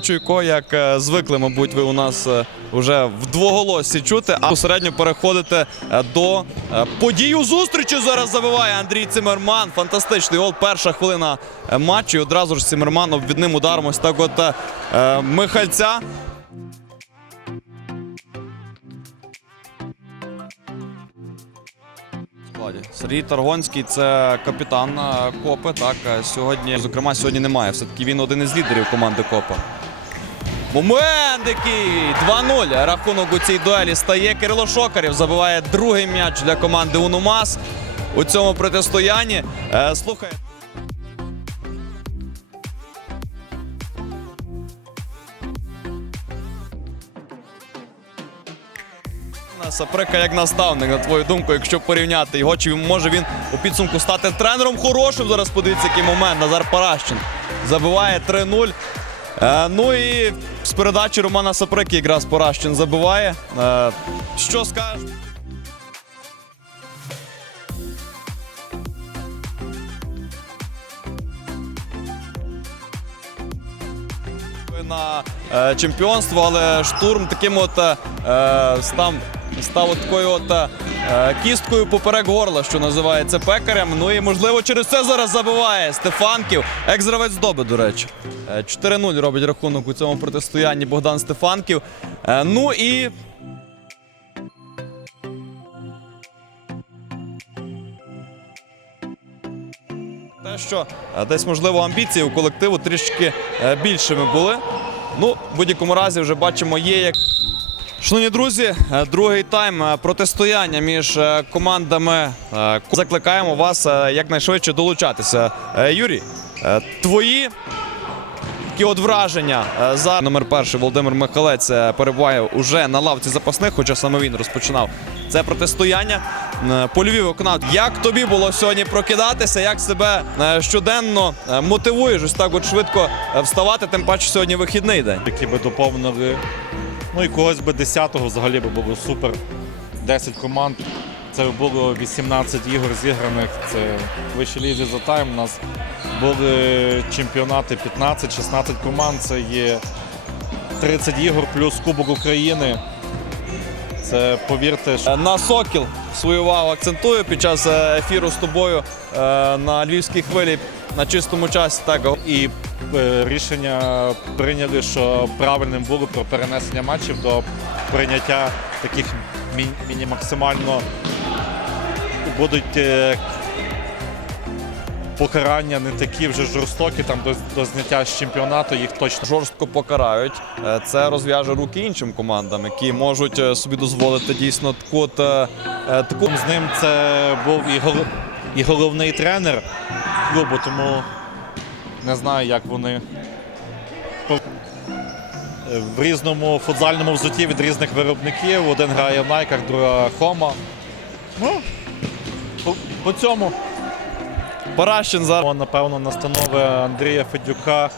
Чуйко, як е, звикли, мабуть, ви у нас е, вже в двоголоссі чути, а посередньо переходите е, до подію зустрічі. Зараз забиває Андрій Цимерман. Фантастичний гол. Перша хвилина матчу. І одразу ж Цимерман обвідним ударом ось так от Михальця. Складі. Сергій Таргонський це капітан е, Копи. Так е, сьогодні, зокрема, сьогодні немає. Все таки він один із лідерів команди Копа. Момент який 2-0. Рахунок у цій дуелі стає. Кирило Шокарів забиває другий м'яч для команди Унумас у цьому протистоянні. Е, Слухай. Саприка як наставник, на твою думку, якщо порівняти його, чи може він у підсумку стати тренером хорошим. Зараз подивіться, який момент. Назар Паращин забиває 3-0. Е, ну і з передачі Романа Саприки якраз Паращин забиває. Е, що скажеш? на е, чемпіонство, але штурм таким от е, став, став от такою от е, кісткою поперек горла, що називається пекарем. Ну і можливо через це зараз забиває Стефанків. Екс-гравець доби, до речі. Е, 4-0 робить рахунок у цьому протистоянні Богдан Стефанків. Е, ну і те, що е, десь можливо амбіції у колективу трішки е, більшими були. Ну, в будь-якому разі вже бачимо, є як. Шановні друзі, е, другий тайм е, протистояння між е, командами. Закликаємо вас якнайшвидше долучатися. Юрій, твої такі от враження за номер перший Володимир Михалець перебуває уже на лавці запасних, хоча саме він розпочинав це протистояння. Польові виконав. Як тобі було сьогодні прокидатися? Як себе щоденно мотивуєш ось так от швидко вставати? Тим паче сьогодні вихідний день. які би доповнили. Ну і когось би 10-го взагалі би було супер. 10 команд. Це було 18 ігор зіграних. Це в лізі за тайм. У нас були чемпіонати 15-16 команд. Це є 30 ігор плюс Кубок України. Це повірте, що На Сокіл свою увагу акцентую під час е, ефіру з тобою е, на львівській хвилі на чистому часі. Так, і рішення прийняли, що правильним було про перенесення матчів до прийняття таких мі- міні-максимально будуть е, покарання не такі вже жорстокі, там до, до зняття з чемпіонату їх точно жорстко покарають. Е, Це розв'яже руки іншим командам, які можуть е, собі дозволити дійсно таку таку з ним це був і, гол- і головний тренер клубу, тому не знаю, як вони в різному футзальному взутті від різних виробників. Один грає в найках, друга Хома. Ну, по, по цьому, Паращин зараз. Напевно, настанови Андрія Федюка.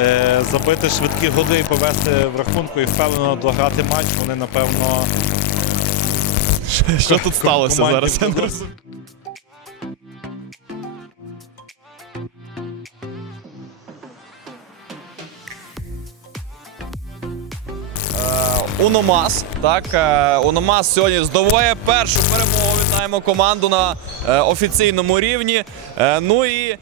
Е, забити швидкі голи і повести в рахунку і впевнено дограти матч. Вони, напевно, Що тут сталося зараз? Уномас. Так, е, Уномас сьогодні здобуває першу перемогу. Вітаємо команду на е, офіційному рівні. Е, Ну і